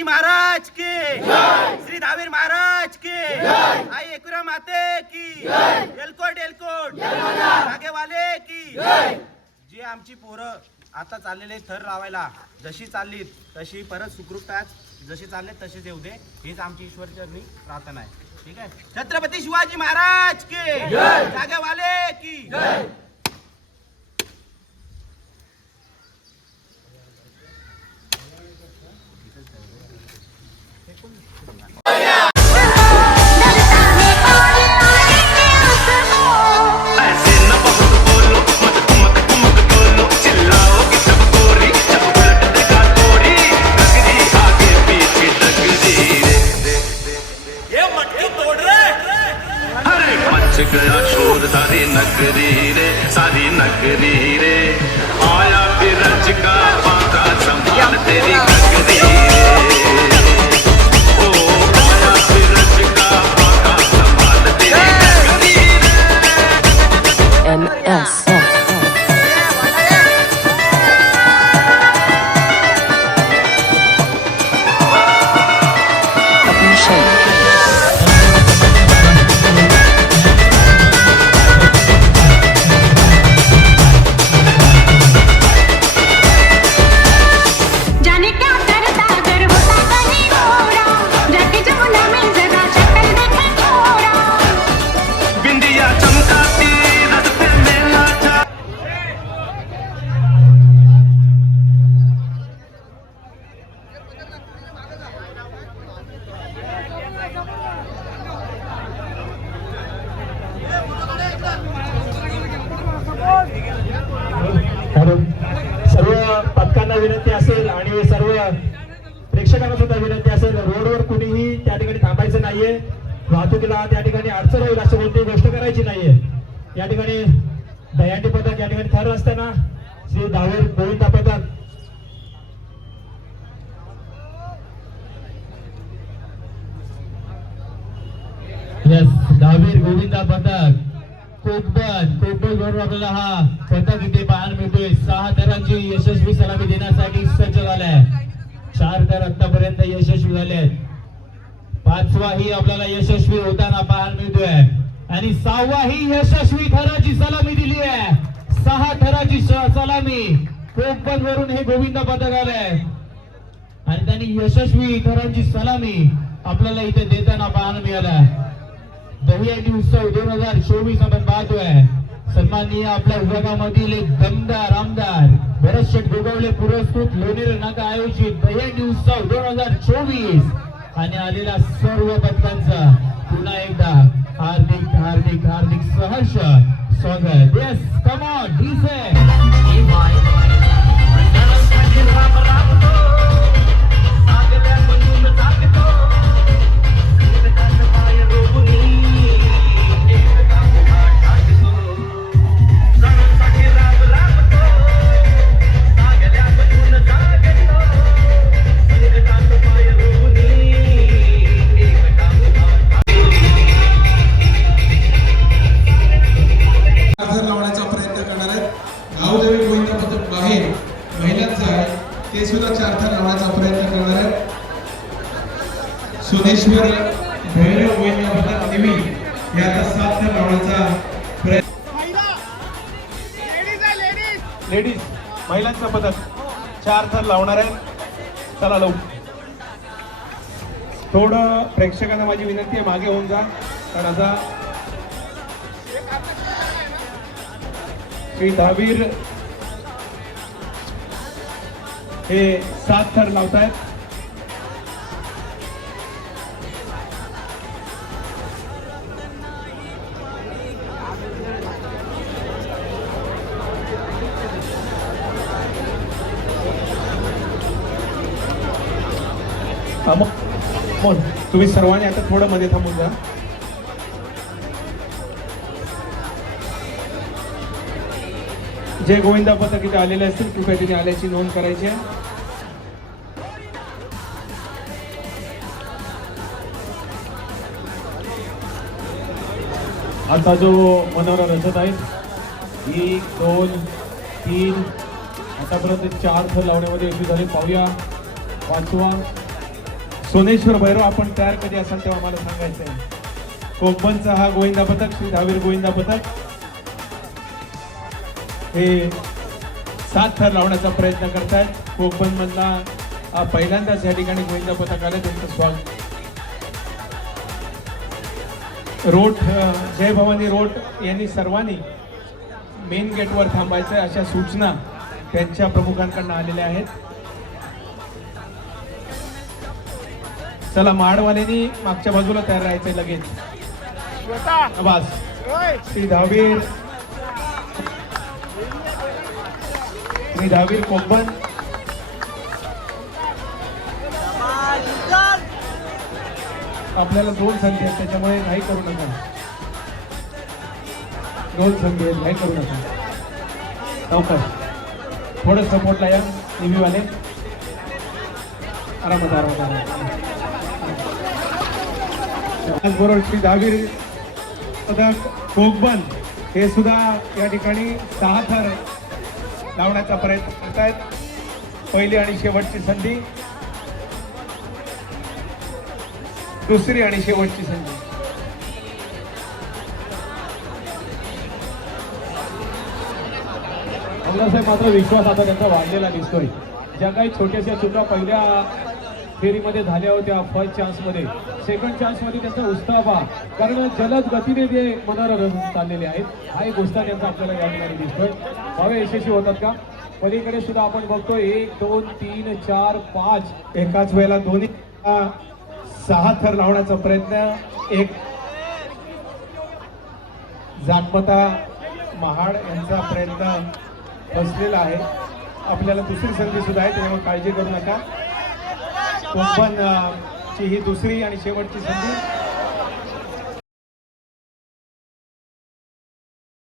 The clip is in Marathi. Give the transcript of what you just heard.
शिवाजी महाराज के श्री धावीर महाराज के आई एकविरा माते की एलकोट एलकोट वाले की जे आमची पोरं आता चाललेले थर लावायला जशी चालली तशी परत सुखरूपता जशी चालले तशीच येऊ दे हीच आमची ईश्वरचरणी प्रार्थना आहे. ठीक आहे. छत्रपती शिवाजी महाराज के जागेवाले की सारी नगरी रे आया बिरज का बाका संभाल तेरी नगरी रे ओ आया बिरज का बाका संभाल तेरी नगरी रे MSF सर्व पथकांना विनंती असेल आणि सर्व प्रेक्षकांना सुद्धा विनंती असेल रोडवर कुणीही त्या ठिकाणी थांबायचं नाहीये. वाहतुकीला त्या ठिकाणी अडचण होईल असं कोणतीही गोष्ट करायची नाहीये. या ठिकाणी दहीहंडी पथक या ठिकाणी थर असताना श्री धावीर गोविंदा पथक धावीर गोविंदा पथक कोकण वरून आपल्याला हा पथक इथे पाहायला मिळतोय. 6 थरांची यशस्वी सलामी देण्यासाठी सज्ज झालाय. 4 थर आतापर्यंत यशस्वी झाले. 5वा ही आपल्याला यशस्वी होताना पाहायला मिळतोय आणि 6वा ही यशस्वी थराची सलामी दिली आहे. 6 थराची सलामी कोकण वरून हे गोविंदा पथक आलंय आणि त्यांनी यशस्वी थरांची सलामी आपल्याला इथे देताना पाहायला मिळाला. दहीहंडी उत्सव 2024 आपण पाहतोय. सन्माननीय आपल्या विभागामधील एक दमदार आमदार भरत शेठ गोगावले पुरस्कृत लोणेरे नाका आयोजित दहीहंडी उत्सव 2024 आणि आलेल्या सर्व पथकांचा पुन्हा एकदा हार्दिक हार्दिक हार्दिक सहर्ष स्वागत. येस कम ऑन डीजे लावण्याचा प्रयत्न करणार आहेत. गावदेवी गोविंदा पथक बाहेर महिलांचं आहे ते सुद्धा 4 थर लावण्याचा प्रयत्न करणार आहेत. सोनेश्वर भैरव गोविंदा पथक नेहमी याचा 7 थर लावण्याचा प्रयत्न. लेडीज महिलांचं पथक 4 थर लावणार आहे. चला लवकर. थोडं प्रेक्षकांना माझी विनंती आहे मागे होऊन जा कारण आता श्री धावीर हे 7 थर लावतायत. तुम्ही सर्वांनी आता थोडं मध्ये थांबून जा. जे गोविंदा पथक इथे आलेले असतील कृपया तिथे आल्याची नोंद करायची आहे. आता जो मनोरा रचत आहेत 1 2 3 आतापर्यंत 4 थर लावण्यामध्ये यशस्वी झाले. पाहूया 5वा सोनेश्वर भैरव आपण तयार कधी असाल तेव्हा आम्हाला सांगायचं आहे. कोकणचा हा गोविंदा पथक, श्री दहावीर गोविंदा पथक हे 7 थर लावण्याचा प्रयत्न करतायत. कोकण मधला पहिल्यांदाच या ठिकाणी गोविंदा पथक आले, त्यांचं स्वागत. रोट जय भवानी रोट यांनी सर्वांनी मेन गेटवर थांबायचं अशा सूचना त्यांच्या प्रमुखांकडून आलेल्या आहेत. चला महाडवाल्यांनी मागच्या बाजूला तयार राहायचंय लगेच. बस श्री दहावीर कोकण आपल्याला 2 संधी आहेत, त्याच्यामुळे घाई करू नका. 2 संधी आहेत, घाई करू नका. लवकर थोडं सपोर्टला या टीव्ही वाले. आरामात. त्याचबरोबर श्री दहावीर पदक कोकबन हे सुद्धा या ठिकाणी 6 थर लावण्याचा प्रयत्न करतायत. पहिली आणि शेवटची संधी, दुसरी आणि शेवटची संधी. साहेब मात्र विश्वास आता त्यांचा वाढलेला दिसतोय. ज्या काही छोट्याशा चुका पहिल्या फेरीमध्ये झाल्या होत्या फर्स्ट चान्समध्ये, सेकंड चान्समध्ये त्यांचा उत्साह पहा, कारण जलद गतीने ते मनोरंजन चाललेले आहेत. हा एक उत्साह त्यांचा आपल्याला या ठिकाणी दिसतोय. भावे यशस्वी होतात का? पलीकडे सुद्धा आपण बघतोय 1 2 3 4 5 एकाच वेळेला दोन्ही 6 थर लावण्याचा प्रयत्न. एक जागमता महाड यांचा प्रयत्न फसलेला आहे. आपल्याला दुसरी संधी सुद्धा आहे, त्यामुळे काळजी करू नका. कोकण ची ही दुसरी आणि शेवटची संधी.